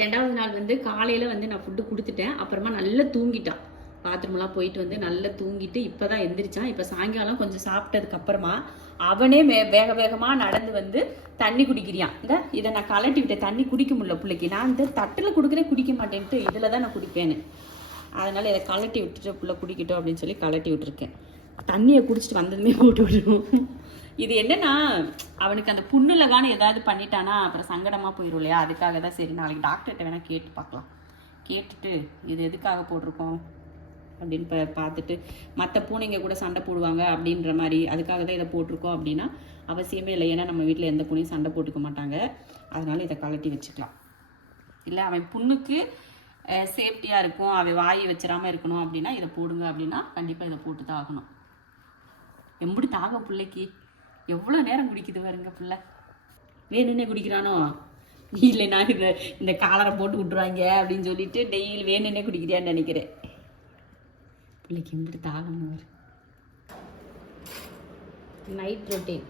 2வது நாள் வந்து காலையில் வந்து நான் ஃபுட்டு கொடுத்துட்டேன். அப்புறமா நல்லா தூங்கிட்டான். பாத்ரூம்லாம் போயிட்டு வந்து நல்லா தூங்கிட்டு இப்போ தான் எந்திரிச்சான். இப்போ சாயங்காலம் கொஞ்சம் சாப்பிட்டதுக்கப்புறமா அவனே வேக வேகமாக நடந்து வந்து தண்ணி குடிக்கிறியான். இதை நான் கலட்டி விட்டேன். தண்ணி குடிக்க முடியல பிள்ளைக்கு. நான் இந்த தட்டில் கொடுக்குறேன் குடிக்க மாட்டேன்ட்டு இதில் தான் நான் குடிப்பேன்னு. அதனால் இதை கலட்டி விட்டுட்டு பிள்ளை குடிக்கட்டும் அப்படின்னு சொல்லி கலட்டி விட்டுருக்கேன். தண்ணியை குடிச்சிட்டு வந்ததுமே போட்டு விட்டுருவோம். இது என்னன்னா அவனுக்கு அந்த புண்ணுலகான ஏதாவது பண்ணிட்டானா அப்புறம் சங்கடமாக போயிடும் இல்லையா? அதுக்காக தான் சரி நாளைக்கு டாக்டர்கிட்ட வேணால் கேட்டு பார்க்கலாம். கேட்டுட்டு இது எதுக்காக போட்டிருக்கோம் அப்படின்னு பார்த்துட்டு மற்ற பூனைங்க கூட சண்டை போடுவாங்க அப்படின்ற மாதிரி அதுக்காக தான் இதை போட்டிருக்கோம் அப்படின்னா அவசியமே இல்லை. ஏன்னா நம்ம வீட்டில் எந்த பூனையும் சண்டை போட்டுக்க மாட்டாங்க. அதனால இதை கலட்டி வச்சுக்கலாம். இல்லை அவன் புண்ணுக்கு சேஃப்டியாக இருக்கும், அவன் வாயை வச்சிடாமல் இருக்கணும் அப்படின்னா இதை போடுங்க அப்படின்னா கண்டிப்பாக இதை போட்டு தான் ஆகணும். எப்படி தாக பிள்ளைக்கு எவ்வளோ நேரம் குடிக்குது பாருங்க பிள்ளை. வேணுன்னே குடிக்கிறானோ இல்லை நான் இந்த காலரை போட்டு விட்டுருவாங்க அப்படின்னு சொல்லிட்டு டெய்லி வேணுன்னே குடிக்கிறியான்னு நினைக்கிறேன். பிள்ளைக்கு எப்படி தாகணும் வரும். நைட் ரொட்டீன்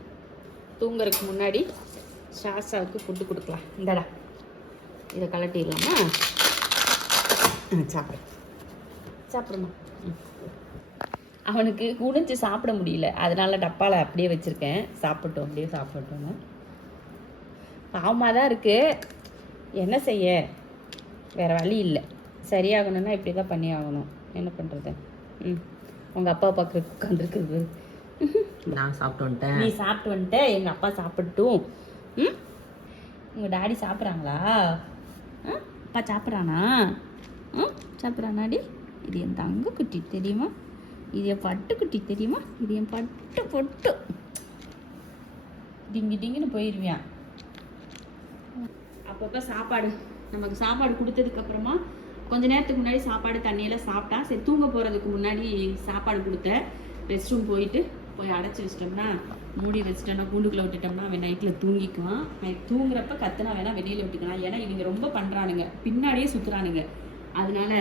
தூங்குறதுக்கு முன்னாடி ஷாஷாவுக்கு ஃபுட்டு கொடுக்கலாம். இந்தடா இதை கலட்டிடலாமா? சாப்பிடு சாப்பிடுமா. அவனுக்கு குடிஞ்சு சாப்பிட முடியல, அதனால டப்பாவில் அப்படியே வச்சுருக்கேன். சாப்பிட்டோம் அப்படியே சாப்பிட்டோன்னு. பாவமாக தான் இருக்குது, என்ன செய்ய, வேறு வழி இல்லை. சரியாகணும்னா இப்படி தான் பண்ணி ஆகணும். என்ன பண்ணுறது? உங்கள் அப்பா பார்க்குற உட்காந்துருக்குது. நான் சாப்பிட்டு வந்துட்டேன். நீ சாப்பிட்டு வந்துட்ட, எங்கள் அப்பா சாப்பிட்டும். உங்கள் டாடி சாப்பிட்றாங்களா? அப்பா சாப்பிட்றானா? சாப்பிட்றானாடி? இது என் தங்க குட்டி தெரியுமா? இது என் பட்டு குட்டி தெரியுமா? இது என் பட்டு பொட்டு. டிங்கி டிங்கின்னு போயிடுவியான். அப்பப்போ சாப்பாடு நமக்கு சாப்பாடு கொடுத்ததுக்கப்புறமா கொஞ்ச நேரத்துக்கு முன்னாடி சாப்பாடு தண்ணியெல்லாம் சாப்பிட்டா சரி. தூங்க போகிறதுக்கு முன்னாடி சாப்பாடு கொடுத்தேன். ரெஸ்ட் ரூம் போய் அடைச்சி வச்சிட்டோம்னா, மூடி வச்சிட்டோம்னா, கூண்டுக்குள்ளே விட்டுட்டோம்னா அவன் நைட்டில் தூங்கிக்குவான். தூங்குறப்ப கத்துனா வேணா வெளியில் விட்டுக்கலாம். ஏன்னா இவங்க ரொம்ப பண்ணுறானுங்க, பின்னாடியே சுற்றுறானுங்க. அதனால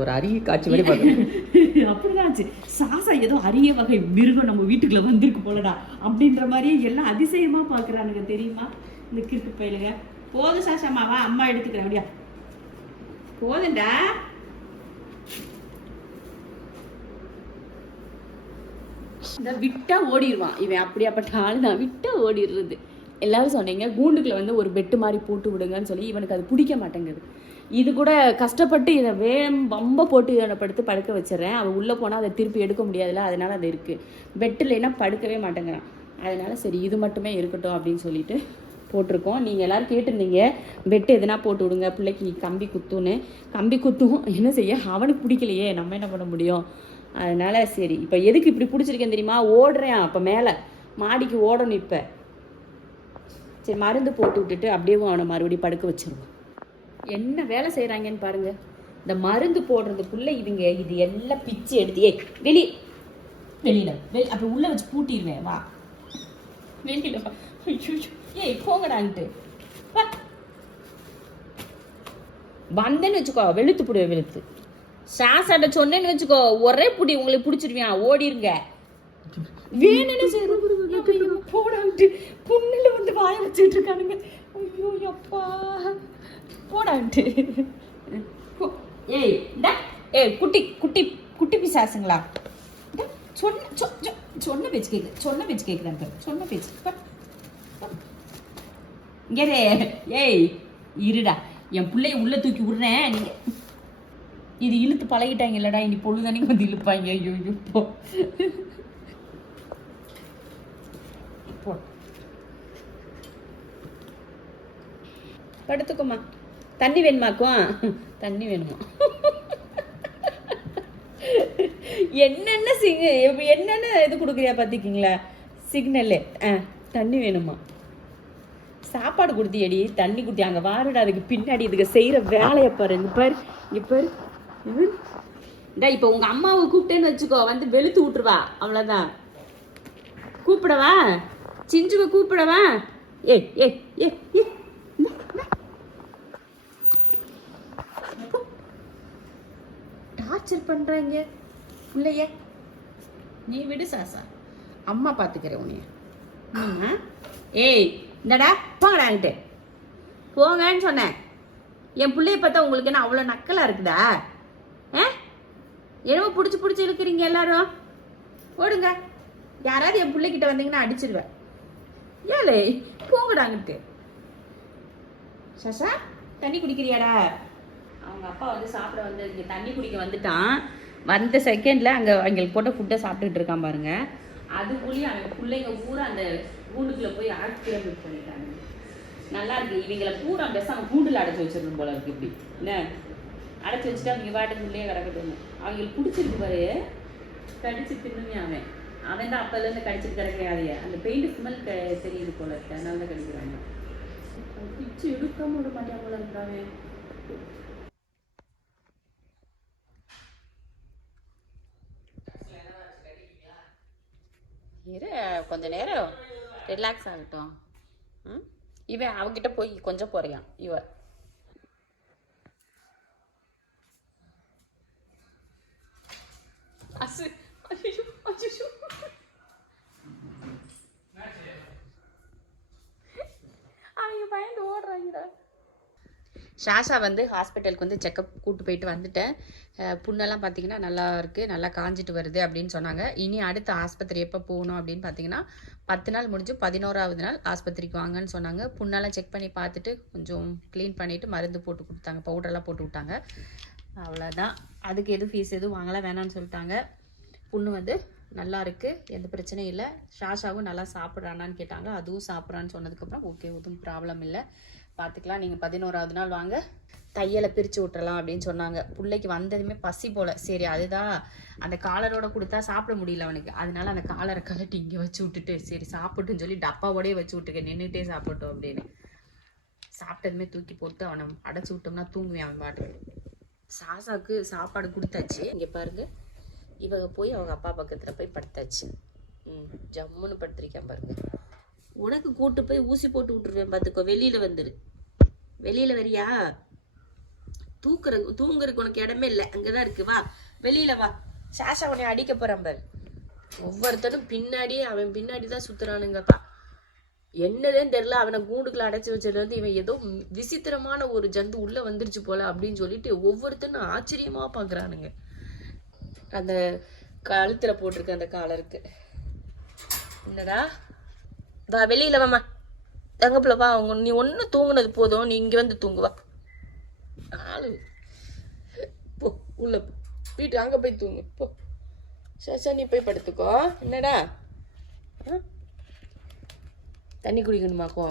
ஒரு அரிய காட்சி மாதிரி அப்படிதான் ஆச்சு. சாசா ஏதோ அரிய வகை மிருகம் நம்ம வீட்டுக்குள்ள வந்திருக்கு போலடா அப்படின்ற மாதிரியே எல்லாம் அதிசயமா பாக்குறானுங்க தெரியுமா இந்த கிறுக்கு பயிலுங்க. போதும் சாசாமாவா, அம்மா எடுத்துக்கிறேன். அப்படியா போதுண்டா. இந்த விட்டா ஓடிடுவான் இவன். அப்படியாப்பட்ட ஆள் தான், விட்டா ஓடிடுறது. எல்லாரும் சொன்னீங்க கூண்டுக்குள்ள வந்து ஒரு பெட்டு மாதிரி போட்டு விடுங்கன்னு சொல்லி. இவனுக்கு அது பிடிக்க மாட்டேங்குது. இது கூட கஷ்டப்பட்டு இதை ரொம்ப போட்டு இதை படுத்து படுக்க வச்சிடறேன். அவள் உள்ளே போனால் அதை திருப்பி எடுக்க முடியாதுல்ல, அதனால அது இருக்குது. பெட்டு இல்லைன்னா படுக்கவே மாட்டேங்கிறான். அதனால சரி இது மட்டுமே இருக்கட்டும் அப்படின்னு சொல்லிட்டு போட்டிருக்கோம். நீங்கள் எல்லோரும் கேட்டிருந்தீங்க பெட்டு எதுனா போட்டு விடுங்க பிள்ளைக்கு கம்பி குத்துன்னு. கம்பி குத்தும் என்ன செய்ய, அவனுக்கு பிடிக்கலையே, நம்ம என்ன பண்ண முடியும்? அதனால சரி இப்போ எதுக்கு இப்படி பிடிச்சிருக்கேன் தெரியுமா? ஓடுறேன் அப்போ மேலே மாடிக்கு ஓடணும். இப்போ சரி மருந்து போட்டு விட்டுட்டு அப்படியே அவனை மறுபடியும் படுக்க வச்சிருவோம். என்ன வேலை செய்கிறாங்கன்னு பாருங்க. இந்த மருந்து போடுறதுக்குள்ள இவங்க இது எல்லாம் பிச்சு எடுத்து வெளியில அப்படி உள்ள வச்சு பூட்டிடுவேன். வா வெளியில வா. ஏய் போங்கடான்ட்டு வந்தேன்னு வச்சுக்கோ, வெளுத்து புடுவேன். வெளுத்து சாசாட்ட சொன்னேன்னு வச்சுக்கோ, ஒரே புடி உங்களுக்கு பிடிச்சிருவியான். ஓடிருங்க. வேணும்னு செய்யணும் போடான்ட்டு புண்ணுல வந்து வாய வச்சுட்டு இருக்கானுங்க. ஐயோ அப்பா போடான்ட்டு. ஏய் குட்டி குட்டி குட்டி பிசாசுங்களா? சொன்ன பேச்சு கேட்குறேன். சொன்ன பேச்சு இங்கே ஏய் இருடா, என் பிள்ளைய உள்ள தூக்கி விடுறேன். நீங்க இது இழுத்து பழகிட்டாங்க இல்லடா, இனி பொழுதானே வந்து இழுப்பாங்க. ஐயோ போ படுத்துக்கோமா. தண்ணி வேணுமாக்கும்? தண்ணி வேணுமா? என்னென்ன என்னென்ன இது கொடுக்குறியா பார்த்துக்கிங்களா சிக்னல்லு. தண்ணி வேணுமா? சாப்பாடு கொடுத்தியடி, தண்ணி கொடுத்தி. அங்கே வாருடா, அதுக்கு பின்னாடி இதுக்கு செய்கிற வேலையை பாரு. இங்கே பாரு இந்தா. இப்போ உங்கள் அம்மாவை கூப்பிட்டேன்னு வச்சுக்கோ, வந்து வெளுத்து விட்டுருவா. அவ்வளோதான். கூப்பிடவா? சிஞ்சுவை கூப்பிடவா? ஏ டார்ச்சர் பண்றாங்க பிள்ளைய. நீ விடு சாசா, அம்மா பார்த்துக்கிறேன் உன்னைய. ஏய் இந்தடா போங்கடான்ட்டு போங்கன்னு சொன்னேன். என் பிள்ளைய பார்த்தா உங்களுக்கு என்ன அவ்வளோ நக்கலாக இருக்குதா? என்னவோ பிடிச்சி இழுக்கிறீங்க எல்லாரும். ஓடுங்க. யாராவது என் பிள்ளைகிட்ட வந்தீங்கன்னா அடிச்சிருவேன். ஏலே போங்கடாங்கிட்டு. சசா தண்ணி குடிக்கிறியாடா? அவங்க அப்பா வந்து சாப்பிட வந்து இங்கே தண்ணி குடிக்க வந்துட்டான். வந்த செகண்டில் அங்கே அவங்களுக்கு போட்ட ஃபுட்டை சாப்பிட்டுக்கிட்டு இருக்கான் பாருங்க. அதுக்குள்ளேயும் அவங்க பிள்ளைங்க பூரா அந்த கூண்டுக்குள்ளே போய் ஆக்கிரமிப்பு பண்ணிட்டாங்க. நல்லா இருக்கு. இவங்களை பூரா பேசாம கூண்டில் அடைச்சி வச்சிருந்தோம் போல இருக்கு. இப்படி என்ன அடைச்சி வச்சுட்டு அவங்க வாட்டுக்குள்ளேயே கிடக்கட்டும். அவங்களுக்கு பிடிச்சிருக்கு பாரு. கடிச்சு தின்னுமே அவன் தான் அப்போலேருந்து கடிச்சிட்டு கிடக்கையாதைய. அந்த பெயிண்ட் ஸ்மெல் தெரியுது போல இருக்கு. அதனால தான் கடிக்கிறாங்க. பிச்சு எடுக்காம விட மாட்டாங்க போல இருக்கிறாங்க. இரு கொஞ்ச நேரம் ரிலாக்ஸ் ஆகட்டும். இவன் அவகிட்ட போய் கொஞ்சம் போறியான். இவ அவங்க பயந்து ஓடுறாங்கடா. ஷாஷா வந்து ஹாஸ்பிட்டலுக்கு வந்து செக்கப் கூட்டு போயிட்டு வந்துட்டேன். புண்ணெல்லாம் பார்த்தீங்கன்னா நல்லா இருக்குது, நல்லா காஞ்சிட்டு வருது அப்படின்னு சொன்னாங்க. இனி அடுத்த ஆஸ்பத்திரி எப்போ போகணும் அப்படின்னு பார்த்தீங்கன்னா 10 நாள் முடிஞ்சு 11ஆவது நாள் ஆஸ்பத்திரிக்கு வாங்கன்னு சொன்னாங்க. புண்ணெல்லாம் செக் பண்ணி பார்த்துட்டு கொஞ்சம் க்ளீன் பண்ணிவிட்டு மருந்து போட்டு கொடுத்தாங்க, பவுடரெல்லாம் போட்டு விட்டாங்க. அவ்வளோதான். அதுக்கு எதுவும் ஃபீஸ் எதுவும் வாங்கலாம் வேணான்னு சொல்லிட்டாங்க. புண்ணு வந்து நல்லா இருக்குது, எந்த பிரச்சனையும் இல்லை. ஷாஷாவும் நல்லா சாப்பிட்றானான்னு கேட்டாங்க. அதுவும் சாப்பிட்றான்னு சொன்னதுக்கப்புறம் ஓகே, எதுவும் ப்ராப்ளம் இல்லை, பார்த்துக்கலாம், நீங்கள் 11ஆவது நாள் வாங்க, தையலை பிரித்து விட்டுறலாம் அப்படின்னு சொன்னாங்க. பிள்ளைக்கு வந்ததுமே பசி போல். சரி அதுதான் அந்த காலரோட கொடுத்தா சாப்பிட முடியல அவனுக்கு. அதனால அந்த காலரை கலட்டி இங்கே வச்சு விட்டுட்டு சரி சாப்பிட்டுன்னு சொல்லி டப்பாவோடய வச்சு விட்டுக்க, நின்றுட்டே சாப்பிட்டோம் அப்படின்னு. சாப்பிட்டதுமே தூக்கி போட்டு அவனை அடைச்சி விட்டோம்னா தூங்குவேன் அவன் பாட்டு. சாசாவுக்கு சாப்பாடு கொடுத்தாச்சு. இங்கே பாருங்க, இவங்க போய் அவங்க அப்பா பக்கத்தில் போய் படுத்தாச்சு. ஜம்முன்னு படுத்திருக்கேன் பாருங்க. உனக்கு கூட்டு போய் ஊசி போட்டு விட்டுருவேன் பார்த்துக்கோ. வெளியில் வந்துரு. வெளியில் வரியா? தூங்குறதுக்கு உனக்கு இடமே இல்லை, அங்கே தான் இருக்கு. வா வெளியில் வா. சாஷா உன்னை அடிக்க போகிறான் பாரு. ஒவ்வொருத்தரும் பின்னாடியே அவன் பின்னாடி தான் சுற்றுறானுங்கப்பா. என்னதேன்னு தெரில. அவனை கூண்டுக்குள்ள அடைச்சி வச்சது வந்து இவன் ஏதோ விசித்திரமான ஒரு ஜந்து உள்ளே வந்துருச்சு போல அப்படின்னு சொல்லிட்டு ஒவ்வொருத்தரும் ஆச்சரியமாக பார்க்குறானுங்க. அந்த கழுத்தில் போட்டிருக்க அந்த காலருக்கு என்னடா. வா வெளியில் வாம்மா, தங்கப்பில் வா. அவங்க நீ ஒன்று தூங்குனது போதும், நீ இங்கே வந்து தூங்குவா. ஆளு போ உள்ள வீட்டு அங்கே போய் தூங்கு போ. சரி நீ போய் படுத்துக்கோ. என்னடா தண்ணி குடிக்கணுமாக்கோ?